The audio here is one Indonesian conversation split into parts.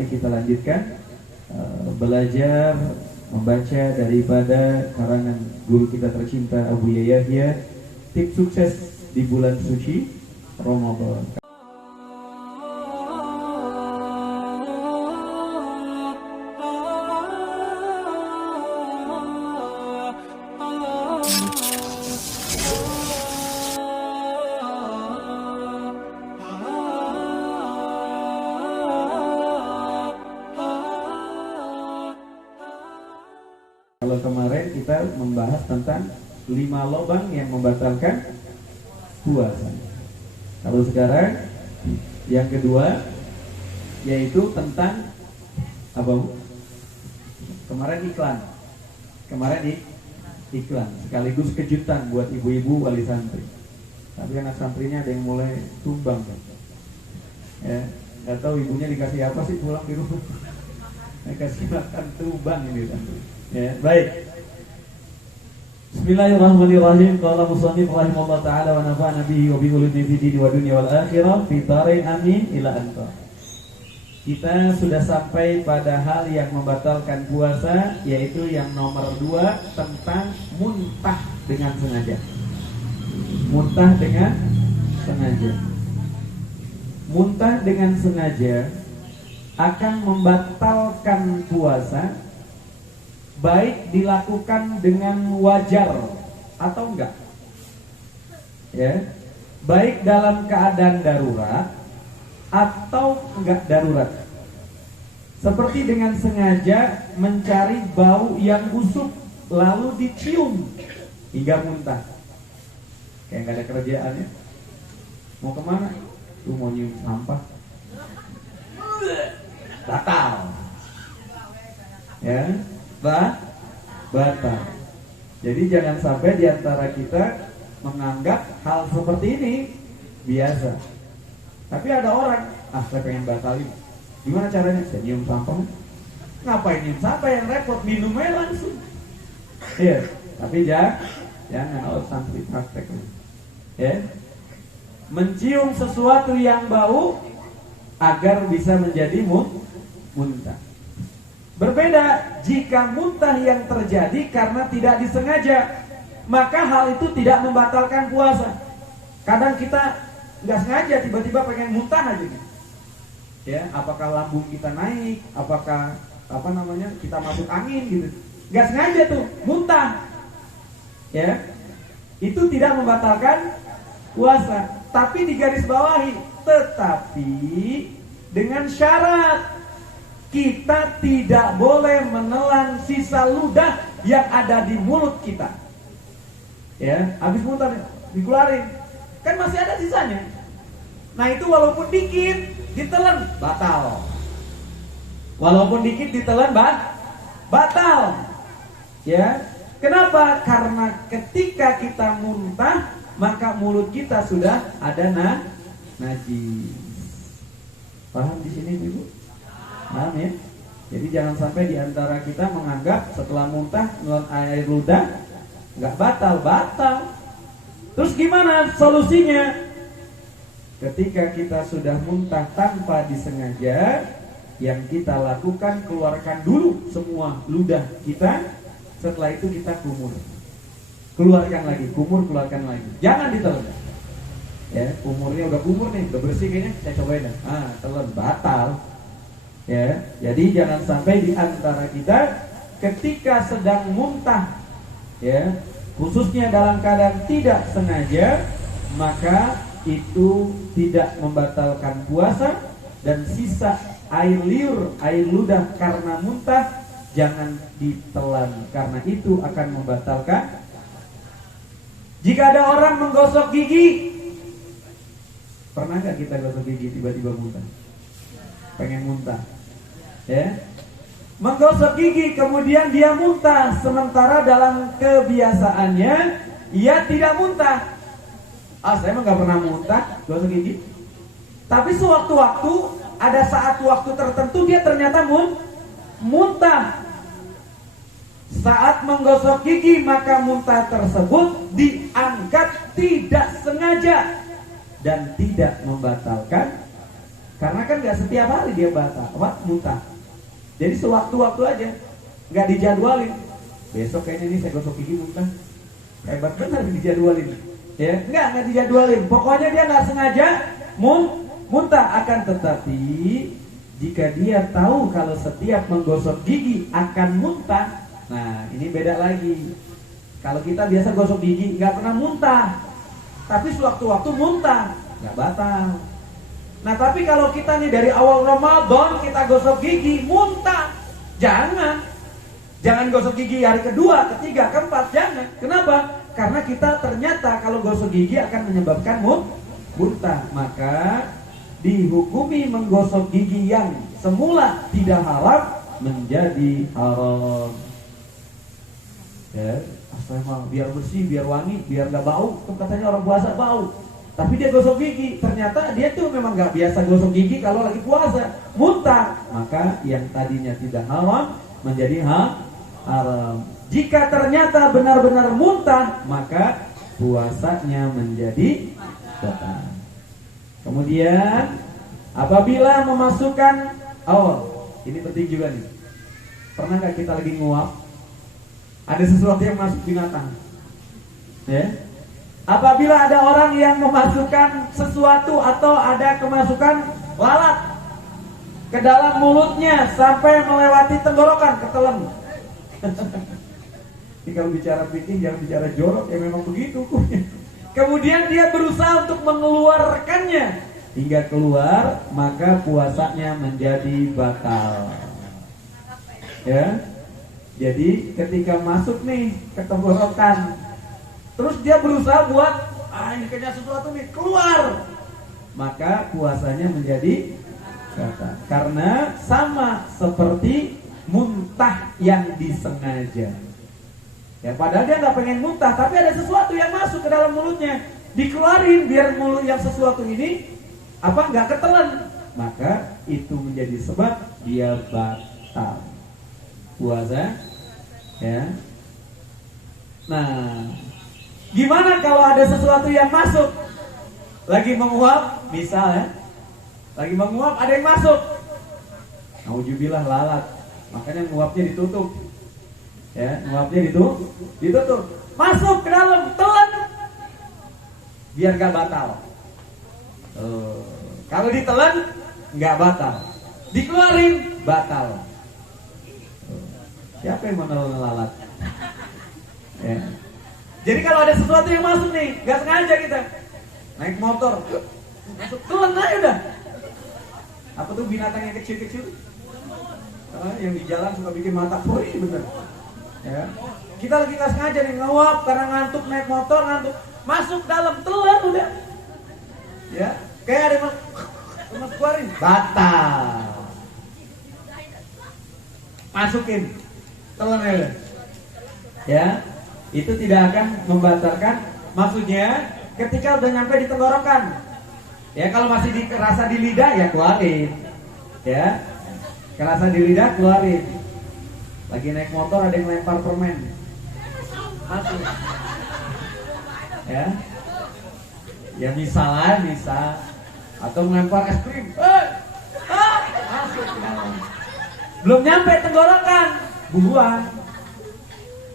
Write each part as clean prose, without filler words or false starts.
Mari kita lanjutkan belajar membaca daripada karangan guru kita tercinta Abu Yahya, tips sukses di bulan suci Ramadan. Kalau kemarin kita membahas tentang 5 lubang yang membatalkan puasa. Kalau sekarang yang kedua yaitu tentang apa Bu? Kemarin iklan. Iklan sekaligus kejutan buat ibu-ibu wali santri. Tapi anak santrinya ada yang mulai tumbang kan. Ya, nggak tahu ibunya dikasih apa sih pulang di rumah. Dikasih makan tumbang ini santri. Ya, baik. Bismillahirrahmanirrahim. Qala musannif rahimahullah taala wa nafa'ana bihi wa bi ulumi fid din wa dunya wal akhirah fi dharain amin ila anta. Kita sudah sampai pada hal yang membatalkan puasa, yaitu yang nomor 2 tentang muntah dengan sengaja. Muntah dengan sengaja. Muntah dengan sengaja akan membatalkan puasa, baik dilakukan dengan wajar atau enggak. Ya. Baik dalam keadaan darurat atau enggak darurat. Seperti dengan sengaja mencari bau yang busuk lalu dicium hingga muntah. Kayak enggak ada kerjaannya. Mau kemana? Lu mau nyium sampah. Batal. Ya. Batal. Jadi jangan sampai diantara kita menganggap hal seperti ini biasa. Tapi ada orang, saya pengen batalin. Gimana caranya? Saya nyium sampah. Ngapain nyium sampah yang repot? Minumnya langsung. Iya. Tapi jangan santri praktek. Ya. Mencium sesuatu yang bau agar bisa menjadi muntah. Berbeda jika muntah yang terjadi karena tidak disengaja, maka hal itu tidak membatalkan puasa. Kadang kita nggak sengaja tiba-tiba pengen muntah aja gitu. Ya, apakah lambung kita naik, apakah kita masuk angin gitu. Nggak sengaja tuh muntah. Ya. Itu tidak membatalkan puasa, tapi digarisbawahi, tetapi dengan syarat kita tidak boleh menelan sisa ludah yang ada di mulut kita. Ya, habis muntah dikeluarin, kan masih ada sisanya. Nah itu walaupun dikit ditelan batal. Walaupun dikit ditelan batal. Ya, kenapa? Karena ketika kita muntah maka mulut kita sudah ada najis. Paham di sini Ibu? Paham ya? Jadi jangan sampai diantara kita menganggap setelah muntah menelan air ludah nggak batal. Terus gimana solusinya? Ketika kita sudah muntah tanpa disengaja, yang kita lakukan keluarkan dulu semua ludah kita. Setelah itu kita kumur. Keluarkan lagi, keluarkan lagi. Jangan ditelan. Ya, kumurnya udah kumur nih, udah bersih kayaknya. Saya cobain dah. Telan batal. Ya, jadi jangan sampai di antara kita ketika sedang muntah, ya, khususnya dalam keadaan tidak sengaja, maka itu tidak membatalkan puasa, dan sisa air liur, air ludah karena muntah jangan ditelan, karena itu akan membatalkan. Jika ada orang menggosok gigi, pernah nggak kita gosok gigi tiba-tiba muntah? Pengen muntah. Ya, menggosok gigi kemudian dia muntah, sementara dalam kebiasaannya ia tidak muntah. Saya mah nggak pernah muntah gosok gigi. Tapi sewaktu-waktu ada saat waktu tertentu dia ternyata muntah. Saat menggosok gigi maka muntah tersebut dianggap tidak sengaja dan tidak membatalkan Karena kan nggak setiap hari dia muntah. Jadi sewaktu-waktu aja, nggak dijadwalin. Besok kayaknya ini saya gosok gigi muntah. Hebat benar dijadwalin. Ya, nggak dijadwalin. Pokoknya dia nggak sengaja muntah. Akan tetapi jika dia tahu kalau setiap menggosok gigi akan muntah, nah ini beda lagi. Kalau kita biasa gosok gigi nggak pernah muntah, tapi sewaktu-waktu muntah, nggak batal. Nah tapi kalau kita nih dari awal Ramadan kita gosok gigi muntah, jangan gosok gigi hari kedua, ketiga, keempat, jangan. Kenapa? Karena kita ternyata kalau gosok gigi akan menyebabkan muntah. Maka dihukumi menggosok gigi yang semula tidak halal menjadi haram. Ya, astagfirullah, biar bersih, biar wangi, biar nggak bau. Katanya orang puasa bau. Tapi dia gosok gigi, ternyata dia tuh memang nggak biasa gosok gigi kalau lagi puasa, muntah. Maka yang tadinya tidak haram menjadi haram. Jika ternyata benar-benar muntah, maka puasanya menjadi batal. Kemudian apabila memasukkan, ini penting juga nih. Pernah nggak kita lagi nguap, ada sesuatu yang masuk binatang? Ya. Apabila ada orang yang memasukkan sesuatu atau ada kemasukan lalat ke dalam mulutnya sampai melewati tenggorokan, ketelan. Ini kalau bicara fikih jangan bicara jorok, ya memang begitu. Kemudian dia berusaha untuk mengeluarkannya hingga keluar, maka puasanya menjadi batal. Ya. Jadi ketika masuk nih ke tenggorokan, terus dia berusaha buat ini kayaknya sesuatu nih keluar, maka puasanya menjadi batal. Karena sama seperti muntah yang disengaja. Ya, padahal dia nggak pengen muntah, tapi ada sesuatu yang masuk ke dalam mulutnya, dikeluarin biar mulut yang sesuatu ini nggak ketelan, maka itu menjadi sebab dia batal puasa. Ya. Nah, gimana kalau ada sesuatu yang masuk? Lagi menguap, misalnya, lagi menguap ada yang masuk. Nauzubillah lalat, makanya nguapnya ditutup. Ya, nguapnya ditutup. Masuk ke dalam, telan, biar gak batal. Kalau ditelan nggak batal, dikeluarin batal. Siapa yang mau nolong lalat? Ya. Jadi kalau ada sesuatu yang masuk nih, nggak sengaja kita naik motor, masuk telan aja udah. Apa tuh binatang yang kecil-kecil? Yang di jalan suka bikin mata pori, bener. Ya. Kita lagi nggak sengaja nih nguap karena ngantuk naik motor, ngantuk masuk dalam, telan udah. Ya, kayak ada mas keluarin, batal. Masukin, telan aja. Ya, itu tidak akan membatalkan. Maksudnya ketika udah nyampe di tenggorokan, ya kalau masih kerasa di lidah ya keluarin. Ya, kerasa di lidah keluarin. Lagi naik motor ada yang lempar permen, masuk. Ya, ya misal atau melempar es krim, masuk. Belum nyampe tenggorokan, buang.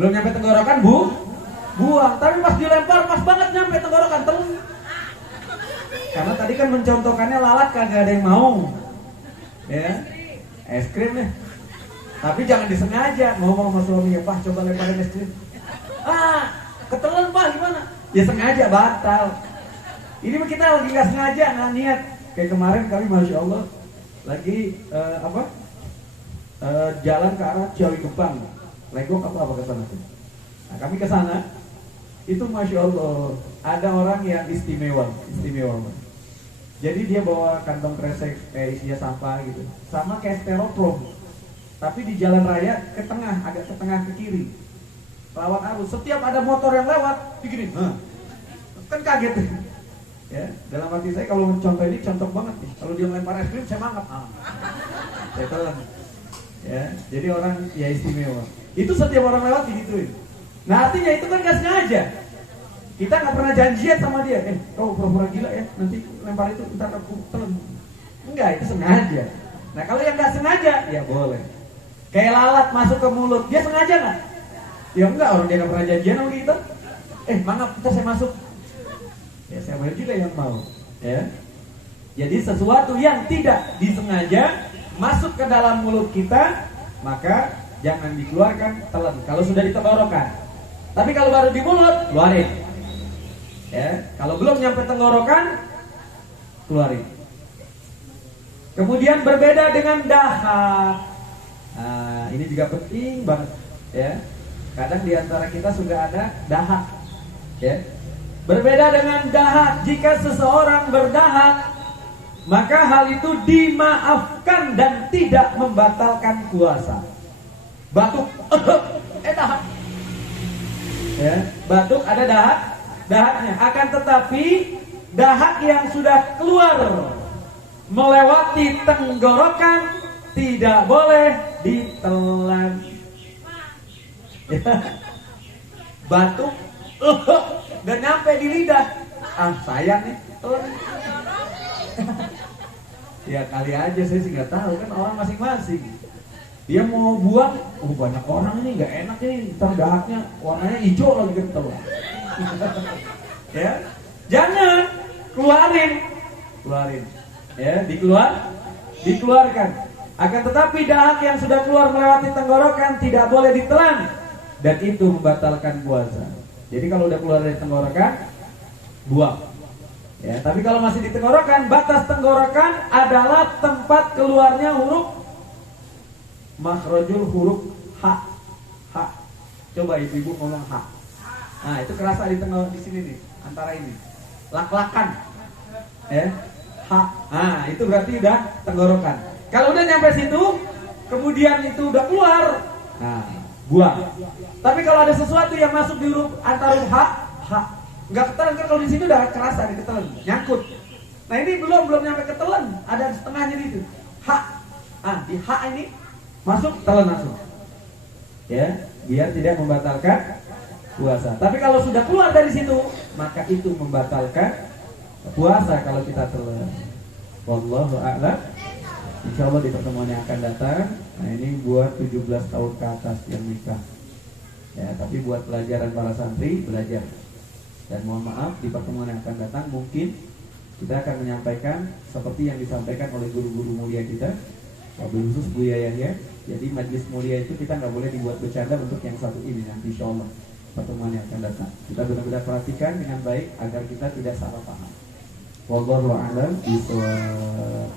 Belum nyampe tenggorokan, buang. Tapi pas dilempar, pas banget nyampe tenggorokan, telung. Karena tadi kan mencontohkannya lalat, kagak ada yang mau. Ya, es krim nih. Tapi jangan disengaja. Ngomong sama suaminya, Pak coba lemparin es krim. Ketelan Pak, gimana? Ya sengaja, batal. Ini kita lagi nggak sengaja, nggak niat. Kayak kemarin kami, masya Allah, lagi jalan ke arah Ciawi Gebang, Legok apa ke sana tuh. Nah, kami ke sana, itu masya Allah ada orang yang istimewa. Jadi dia bawa kantong kresek kayak isinya sampah gitu, sama kayak styrofoam. Tapi di jalan raya ke tengah, agak ke tengah ke kiri, lawan arus. Setiap ada motor yang lewat, begini, kan kaget. Ya, dalam hati saya kalau contoh ini contoh banget nih. Kalau dia melempar es krim, saya mangap. Saya telan. Ya, jadi orang ya istimewa. Itu setiap orang lewat digituin. Nah artinya itu kan gak sengaja. Kita gak pernah janjian sama dia. Kau pura-pura gila ya, nanti lempar itu ntar aku telan. Enggak, itu sengaja. Nah kalau yang nggak sengaja, ya boleh. Kayak lalat masuk ke mulut, dia sengaja nggak? Ya enggak, orang dia nggak pernah janjian sama kita. Mangap, kita saya masuk. Ya saya boleh juga yang mau. Ya. Jadi sesuatu yang tidak disengaja masuk ke dalam mulut kita, maka jangan dikeluarkan, telan. Kalau sudah di tenggorokan. Tapi kalau baru di mulut, keluarin. Ya, kalau belum nyampe tenggorokan, keluarin. Kemudian berbeda dengan dahak. Nah, ini juga penting banget, ya. Kadang di antara kita sudah ada dahak, ya. Berbeda dengan dahak, jika seseorang berdahak, maka hal itu dimaafkan dan tidak membatalkan puasa. Batuk, dahak. Ya, batuk ada dahaknya. Akan tetapi dahak yang sudah keluar melewati tenggorokan tidak boleh ditelan. Ya. Batuk, gak nyampe di lidah. Sayang nih. Ya kali aja, saya sih nggak tahu, kan orang masing-masing. Dia mau buang, banyak orang ini nggak enak nih, ntar dahaknya warnanya hijau lagi kental. Ya, jangan keluarin, ya dikeluarkan. Akan tetapi dahak yang sudah keluar melewati tenggorokan tidak boleh ditelan dan itu membatalkan puasa. Jadi kalau udah keluar dari tenggorokan, buang. Ya, tapi kalau masih di tenggorokan, batas tenggorokan adalah tempat keluarnya huruf makhrajul huruf H. Coba ibu ngomong H. Nah, itu kerasa di tengah di sini nih, antara ini. Lak-lakan. Ya. H. Nah, itu berarti udah tenggorokan. Kalau udah nyampe situ, kemudian itu udah keluar. Nah, buang. Tapi kalau ada sesuatu yang masuk di huruf antara huruf H, nggak ketelan, kan kalau di sini udah kerasa nih ketelan, nyangkut. Nah ini belum nyampe ketelan, ada setengahnya di situ. H. Di H ini masuk, telan langsung. Ya, biar tidak membatalkan puasa. Tapi kalau sudah keluar dari situ, maka itu membatalkan puasa kalau kita telan. Wallahu a'lam. Insyaallah di pertemuan yang akan datang. Nah ini buat 17 tahun ke atas yang nikah. Ya, tapi buat pelajaran para santri belajar. Dan mohon maaf, di pertemuan yang akan datang mungkin kita akan menyampaikan seperti yang disampaikan oleh guru-guru mulia kita, wabil khusus Buya Yahya. Jadi majlis mulia itu kita nggak boleh dibuat bercanda untuk yang satu ini nanti insyaallah pertemuan yang akan datang. Kita benar-benar perhatikan dengan baik agar kita tidak salah paham. Wallahu a'lam bishawab.